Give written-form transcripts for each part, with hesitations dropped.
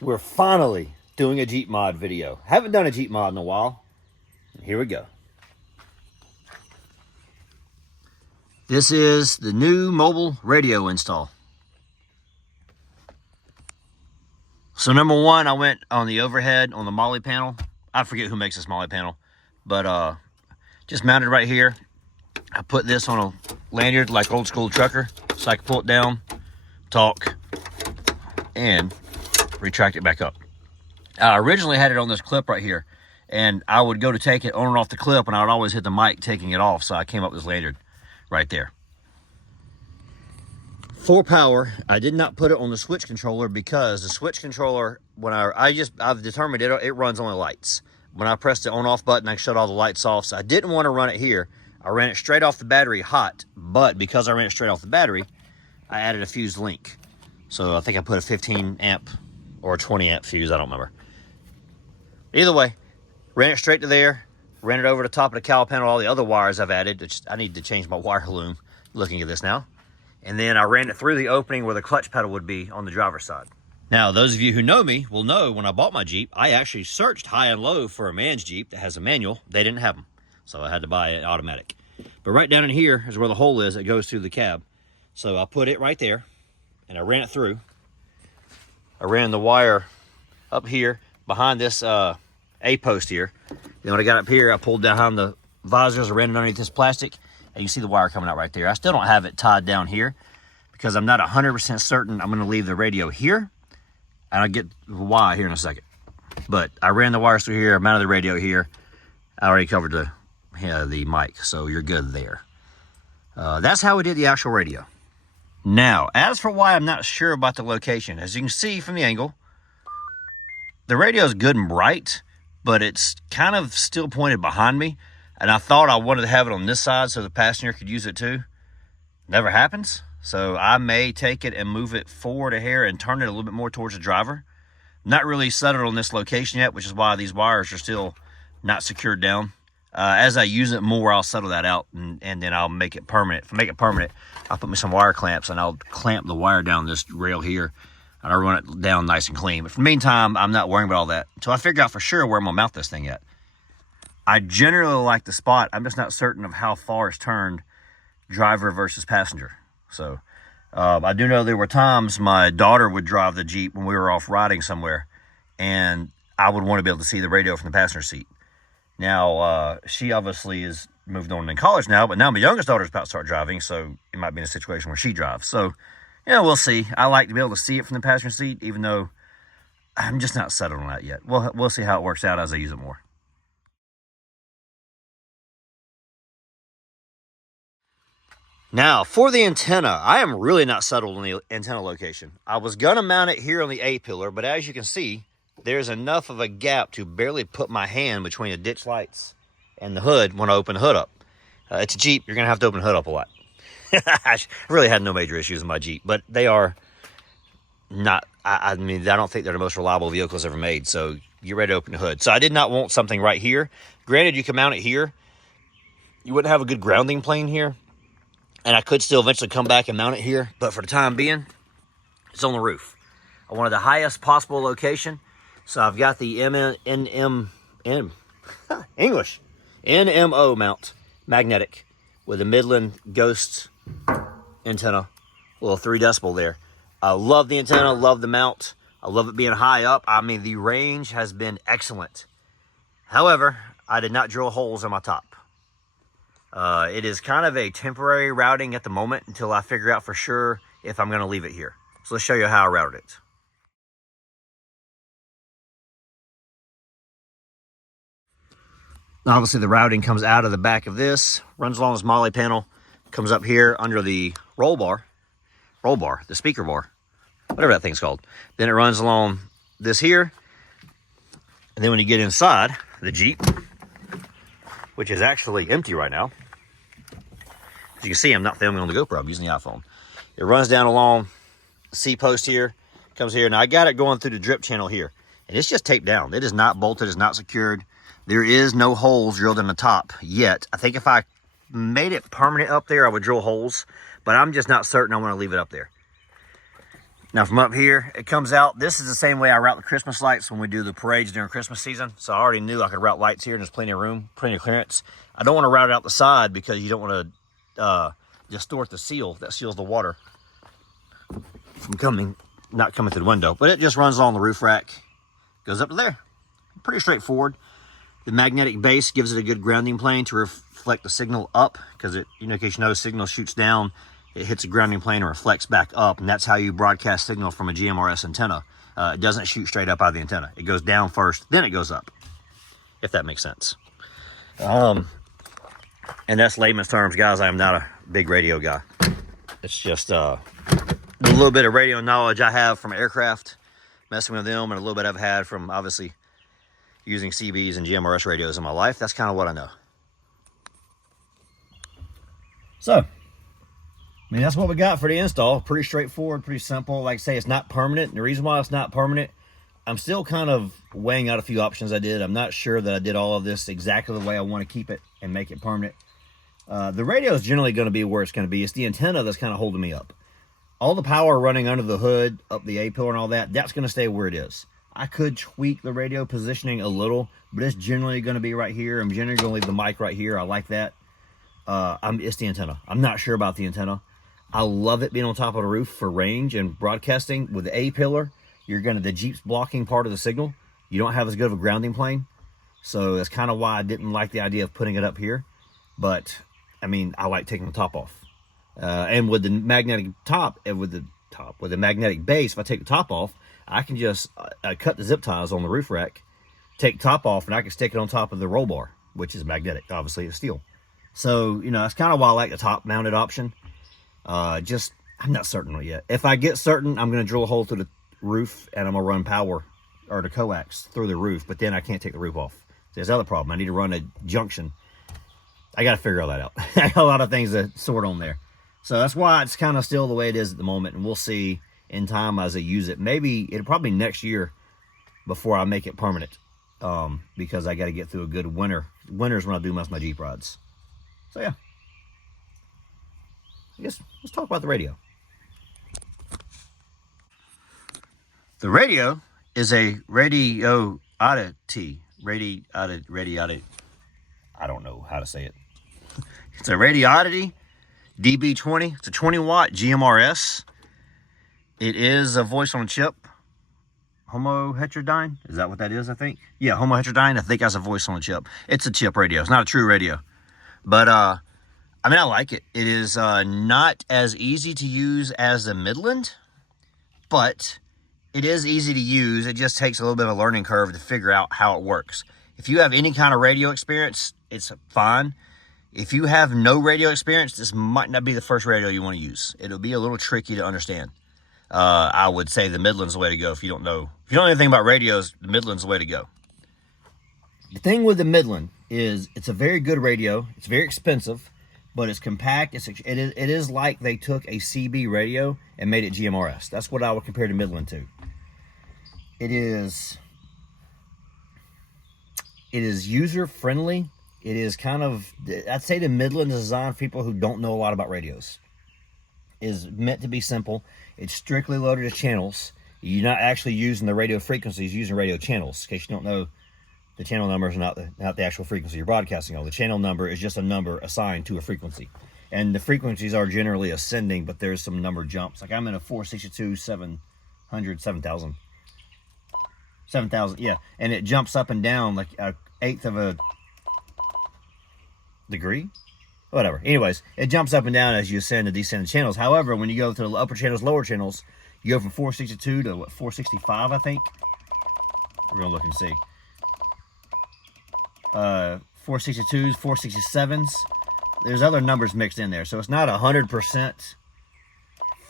We're finally doing a Jeep mod video. Haven't done a Jeep mod in a while. Here we go. This is the new mobile radio install. So number one, I went on the overhead on the molly panel. I forget who makes this molly panel, but just mounted right here. I put this on a lanyard like old school trucker, so I can pull it down, talk, and retract it back up. I originally had it on this clip right here, and I would go to take it on and off the clip, and I would always hit the mic taking it off, so I came up with this lanyard right there. For power, I did not put it on the switch controller because the switch controller, when I've determined it runs only lights. When I pressed the on-off button, I shut all the lights off, so I didn't want to run it here. I ran it straight off the battery hot, but because I ran it straight off the battery, I added a fused link. So I think I put a 15 amp or a 20 amp fuse, I don't remember. Either way, ran it straight to there, ran it over the top of the cowl panel, all the other wires I've added. I need to change my wire loom looking at this now. And then I ran it through the opening where the clutch pedal would be on the driver's side. Now, those of you who know me will know when I bought my Jeep, I actually searched high and low for a man's Jeep that has a manual. They didn't have them, so I had to buy an automatic. But right down in here is where the hole is that goes through the cab. So I put it right there, and I ran it through. I ran the wire up here behind this A-post here. Then when I got up here, I pulled down the visors, I ran it underneath this plastic, and you see the wire coming out right there. I still don't have it tied down here because I'm not 100% certain I'm going to leave the radio here, and I'll get why here in a second. But I ran the wires through here, I mounted the radio here. I already covered the mic, so you're good there. That's how we did the actual radio. Now, as for why I'm not sure about the location, as you can see from the angle, the radio is good and bright, but it's kind of still pointed behind me. And I thought I wanted to have it on this side so the passenger could use it too. Never happens. So I may take it and move it forward a hair and turn it a little bit more towards the driver. Not really settled on this location yet, which is why these wires are still not secured down. As I use it more, I'll settle that out and then I'll make it permanent. If I make it permanent, I'll put me some wire clamps and I'll clamp the wire down this rail here and I'll run it down nice and clean. But for the meantime, I'm not worrying about all that until I figure out for sure where I'm gonna mount this thing at. I generally like the spot. I'm just not certain of how far it's turned driver versus passenger. So I do know there were times my daughter would drive the Jeep when we were off riding somewhere, and I would want to be able to see the radio from the passenger seat. Now, she obviously is moved on in college now, but now my youngest daughter's about to start driving, so it might be in a situation where she drives. So, yeah, we'll see. I like to be able to see it from the passenger seat, even though I'm just not settled on that yet. We'll see how it works out as I use it more. Now, for the antenna, I am really not settled on the antenna location. I was going to mount it here on the A-pillar, but as you can see, there's enough of a gap to barely put my hand between the ditch lights and the hood when I open the hood up. It's a Jeep. You're going to have to open the hood up a lot. I really had no major issues in my Jeep, but they are not, I mean, I don't think they're the most reliable vehicles ever made, so get ready to open the hood. So I did not want something right here. Granted, you can mount it here. You wouldn't have a good grounding plane here. And I could still eventually come back and mount it here. But for the time being, it's on the roof. I wanted the highest possible location. So I've got the NMO mount, magnetic, with a Midland Ghost antenna, little 3 decibel there. I love the antenna, love the mount. I love it being high up. I mean, the range has been excellent. However, I did not drill holes in my top. It is kind of a temporary routing at the moment until I figure out for sure if I'm going to leave it here. So let's show you how I routed it. Obviously, the routing comes out of the back of this, runs along this molly panel, comes up here under the the speaker bar, whatever that thing's called. Then it runs along this here. And then when you get inside the Jeep, which is actually empty right now, as you can see, I'm not filming on the GoPro, I'm using the iPhone. It runs down along the C-post here, comes here. Now I got it going through the drip channel here, and it's just taped down. It is not bolted, it's not secured. There is no holes drilled in the top yet. I think if I made it permanent up there, I would drill holes, but I'm just not certain I want to leave it up there. Now from up here, it comes out. This is the same way I route the Christmas lights when we do the parades during Christmas season. So I already knew I could route lights here and there's plenty of room, plenty of clearance. I don't want to route it out the side because you don't want to distort the seal that seals the water from not coming through the window. But it just runs along the roof rack, goes up to there. Pretty straightforward. The magnetic base gives it a good grounding plane to reflect the signal up, because it, in case you know, signal shoots down, it hits a grounding plane and reflects back up, and that's how you broadcast signal from a GMRS antenna. It doesn't shoot straight up out of the antenna. It goes down first, then it goes up, if that makes sense. And that's layman's terms, guys. I am not a big radio guy. It's just the little bit of radio knowledge I have from aircraft, messing with them, and a little bit I've had from, obviously, using CBs and GMRS radios in my life. That's kind of what I know. So, I mean, that's what we got for the install. Pretty straightforward, pretty simple. Like I say, it's not permanent. And the reason why it's not permanent, I'm still kind of weighing out a few options I did. I'm not sure that I did all of this exactly the way I want to keep it and make it permanent. The radio is generally going to be where it's going to be. It's the antenna that's kind of holding me up. All the power running under the hood, up the A-pillar and all that, that's going to stay where it is. I could tweak the radio positioning a little, but it's generally going to be right here. I'm generally going to leave the mic right here. I like that. It's the antenna. I'm not sure about the antenna. I love it being on top of the roof for range and broadcasting. With the A-pillar, the Jeep's blocking part of the signal. You don't have as good of a grounding plane. So that's kind of why I didn't like the idea of putting it up here. But, I mean, I like taking the top off. And with the magnetic with the magnetic base, if I take the top off, I can just cut the zip ties on the roof rack, take top off, and I can stick it on top of the roll bar, which is magnetic. Obviously, it's steel. So, that's kind of why I like the top mounted option. I'm not certain yet. If I get certain, I'm going to drill a hole through the roof and I'm going to run power or the coax through the roof, but then I can't take the roof off. There's another problem. I need to run a junction. I got to figure all that out. I got a lot of things to sort on there. So that's why it's kind of still the way it is at the moment, and we'll see in time as I use it. Maybe it'll probably next year before I make it permanent, because I got to get through a good winters when I do most of my Jeep rides. So yeah, I guess let's talk about the radio. The radio is a Radioddity. I don't know how to say it. It's a Radioddity DB-20. It's a 20-watt GMRS. It is a voice on a chip. Homoheterodyne? Is that what that is, I think? Yeah, homoheterodyne. I think that's a voice on a chip. It's a chip radio. It's not a true radio. But, I mean, I like it. It is not as easy to use as the Midland, but it is easy to use. It just takes a little bit of a learning curve to figure out how it works. If you have any kind of radio experience, it's fine. If you have no radio experience, this might not be the first radio you want to use. It'll be a little tricky to understand. I would say the Midland's the way to go if you don't know anything about radios. The Midland's the way to go. The thing with the Midland is it's a very good radio. It's very expensive, but it's compact. It is like they took a CB radio and made it GMRS. That's what I would compare the Midland to. It is user friendly. It is kind of, I'd say the Midland is designed for people who don't know a lot about radios. It is meant to be simple. It's strictly loaded as channels. You're not actually using the radio frequencies, you're using radio channels. In case you don't know, the channel number is not the actual frequency you're broadcasting on. The channel number is just a number assigned to a frequency. And the frequencies are generally ascending, but there's some number jumps. Like I'm in a 462, 700, 7,000. 7,000, yeah. And it jumps up and down like an eighth of a degree, whatever. Anyways, it jumps up and down as you ascend and descend the channels. However, when you go to the upper channels, lower channels, you go from 462 to what, 465, I think. We're gonna look and see. 462s, 467s. There's other numbers mixed in there, so it's not 100%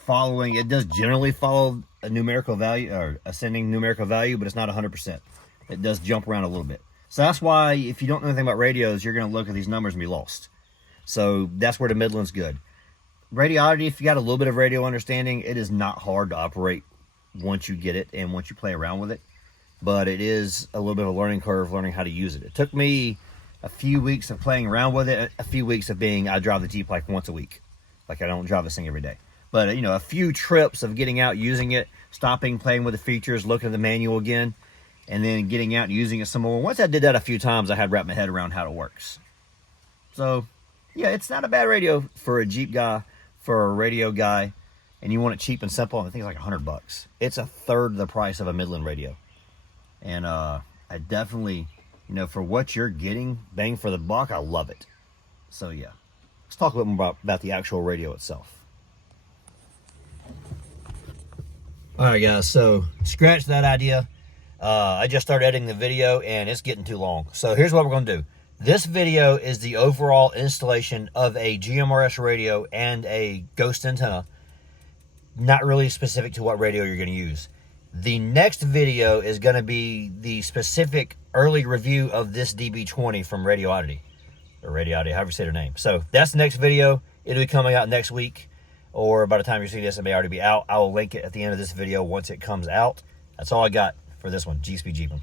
following. It does generally follow a numerical value or ascending numerical value, but it's not 100%. It does jump around a little bit. So that's why if you don't know anything about radios, you're going to look at these numbers and be lost. So that's where the Midland's good. Radioddity, if you got a little bit of radio understanding, it is not hard to operate once you get it and once you play around with it. But it is a little bit of a learning curve, learning how to use it. It took me a few weeks of playing around with it, a few weeks of I drive the Jeep like once a week. Like I don't drive this thing every day. But, you know, a few trips of getting out, using it, stopping, playing with the features, looking at the manual again, and then getting out and using it some more. Once I did that a few times, I had wrapped my head around how it works. So, yeah, it's not a bad radio for a Jeep guy, for a radio guy, and you want it cheap and simple. I think it's like $100. It's a third the price of a Midland radio. And I definitely, you know, for what you're getting, bang for the buck, I love it. So, yeah. Let's talk a little more about the actual radio itself. Alright guys, so scratch that idea. I just started editing the video and it's getting too long. So here's what we're going to do. This video is the overall installation of a GMRS radio and a ghost antenna. Not really specific to what radio you're going to use. The next video is going to be the specific early review of this DB20 from Radioddity. Or Radioddity, however you say their name. So that's the next video. It'll be coming out next week. Or by the time you see this, it may already be out. I will link it at the end of this video once it comes out. That's all I got for this one. G-Speed Jeepin'.